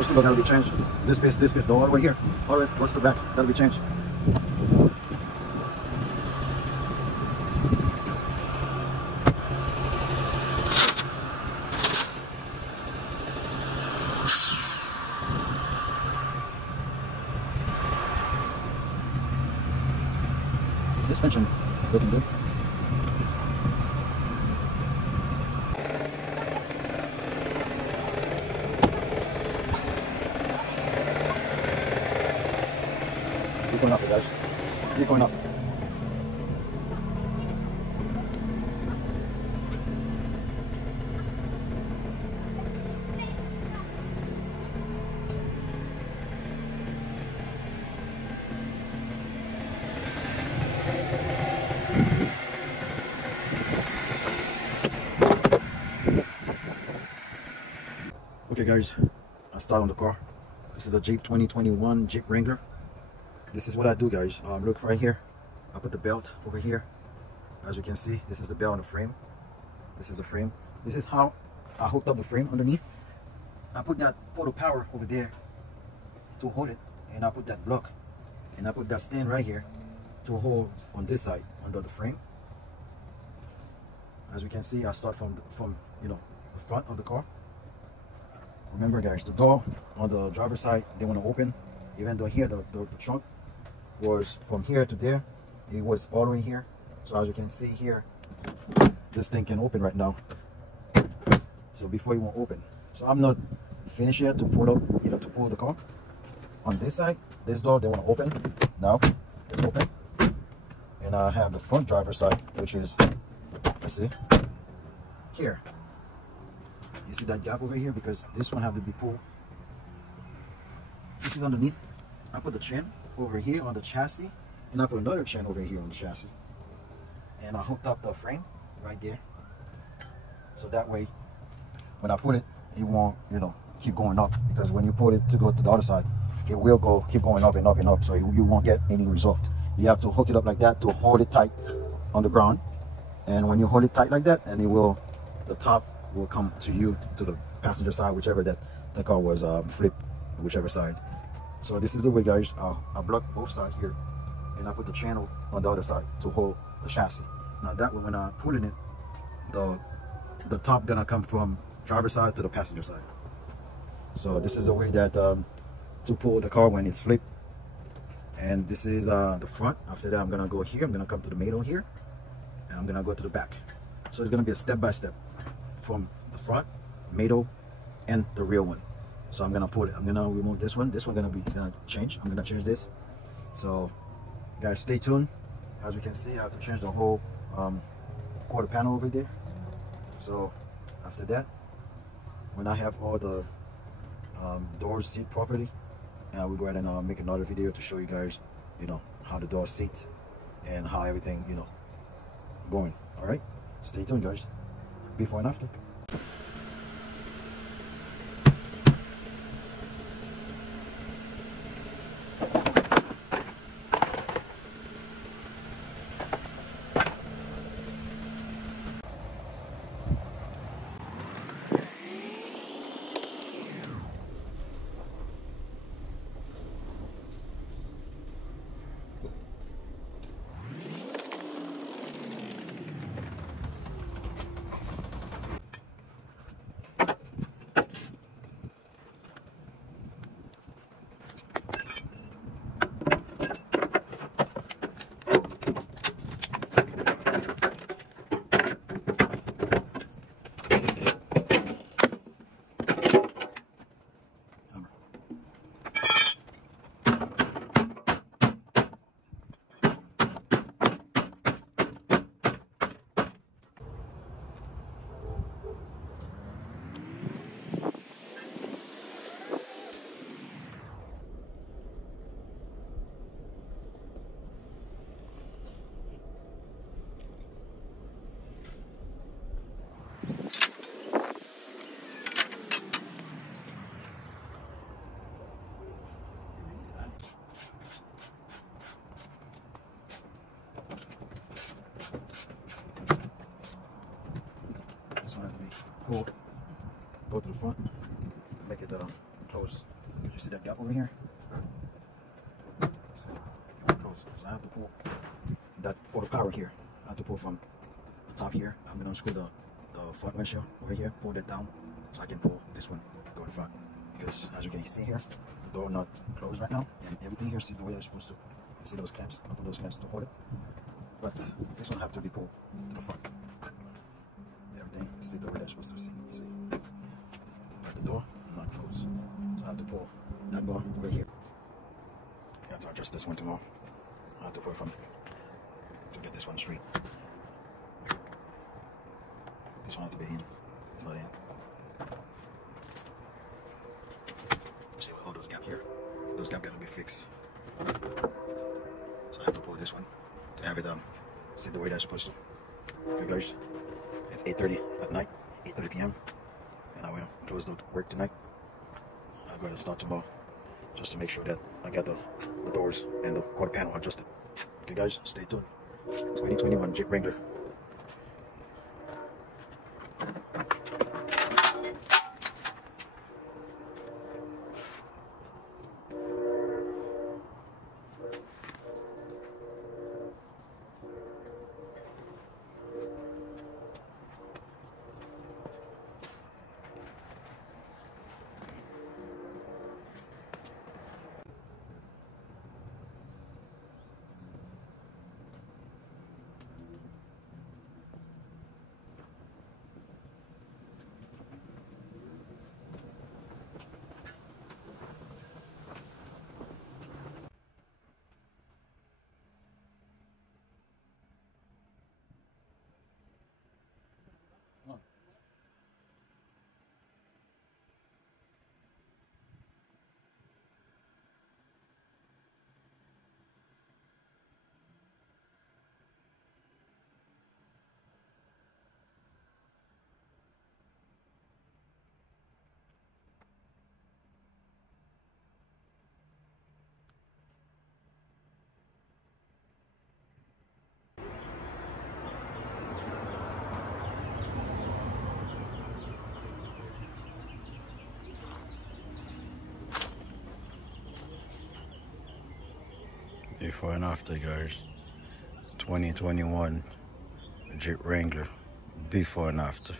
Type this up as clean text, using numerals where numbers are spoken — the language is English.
Those two gotta be changed. This piece, all the way here. All the way towards the back, gotta be changed. Suspension looking good. Keep going up, guys. Keep going up. Okay guys, I start on the car. This is a Jeep 2021 Jeep Wrangler. This is what I do, guys. Look right here. I put the belt over here. As you can see, this is the belt on the frame. This is the frame. This is how I hooked up the frame underneath. I put that portal power over there to hold it, and I put that block, and I put that stand right here to hold on this side under the frame. As you can see, I start from the front of the car. Remember guys, the door on the driver's side, they want to open. Even though here the trunk was from here to there, it was all the way here. So as you can see here, this thing can open right now. So before it won't open. So I'm not finished yet to pull up, to pull the car. On this side, this door they want to open. Now it's open. And I have the front driver's side, which is, let's see, here. You see that gap over here? Because this one have to be pulled. This is underneath. I put the chain over here on the chassis, and I put another chain over here on the chassis. And I hooked up the frame right there. So that way, when I put it, it won't, keep going up. Because when you put it to go to the other side, it will keep going up and up and up. So you won't get any result. You have to hook it up like that to hold it tight on the ground. And when you hold it tight like that, and the top will come to you, to the passenger side, whichever that the car was flipped, whichever side. So this is the way, guys. I block both sides here, and I put the channel on the other side to hold the chassis. Now that way, when I pull in it, the top gonna come from driver's side to the passenger side. So this is the way that to pull the car when it's flipped. And this is the front. After that, I'm gonna go here. I'm gonna come to the middle here, and I'm gonna go to the back. So it's gonna be a step-by-step from the front, middle, and the rear one. So I'm gonna put it. I'm gonna remove this one. This one gonna change. I'm gonna change this. So guys, stay tuned. As we can see, I have to change the whole quarter panel over there. So after that, when I have all the doors seat properly, I will go ahead and make another video to show you guys, how the doors seat and how everything, going. All right, stay tuned, guys. Before and after. This one has to be pulled, go to the front to make it close. You see that gap over here? See, it won't close. So I have to pull that auto power here. I have to pull from the top here. I'm gonna unscrew the front windshield over here, pull that down, so I can pull this one going front. Because as you can see here, the door not closed right now, and everything here see the way it's supposed to. You see those clamps? I put those clamps to hold it, but this one have to be pulled to the front. Everything see the way they're supposed to see. You see, but the door not closed, so I have to pull that bar right here. I have to adjust this one tomorrow. I have to pull it from to get this one straight. This one have to be in. It's not in. See all those gaps here? Those gaps got to be fixed. So I have to pull this one to have it sit the way they're supposed to. Okay guys, it's 8:30 at night, 8:30 p.m. and I will close the work tonight. I'm going to start tomorrow just to make sure that I got the doors and the quarter panel adjusted. Okay guys, stay tuned. 2021 Jeep Wrangler. Before and after, guys. 2021 Jeep Wrangler. Before and after.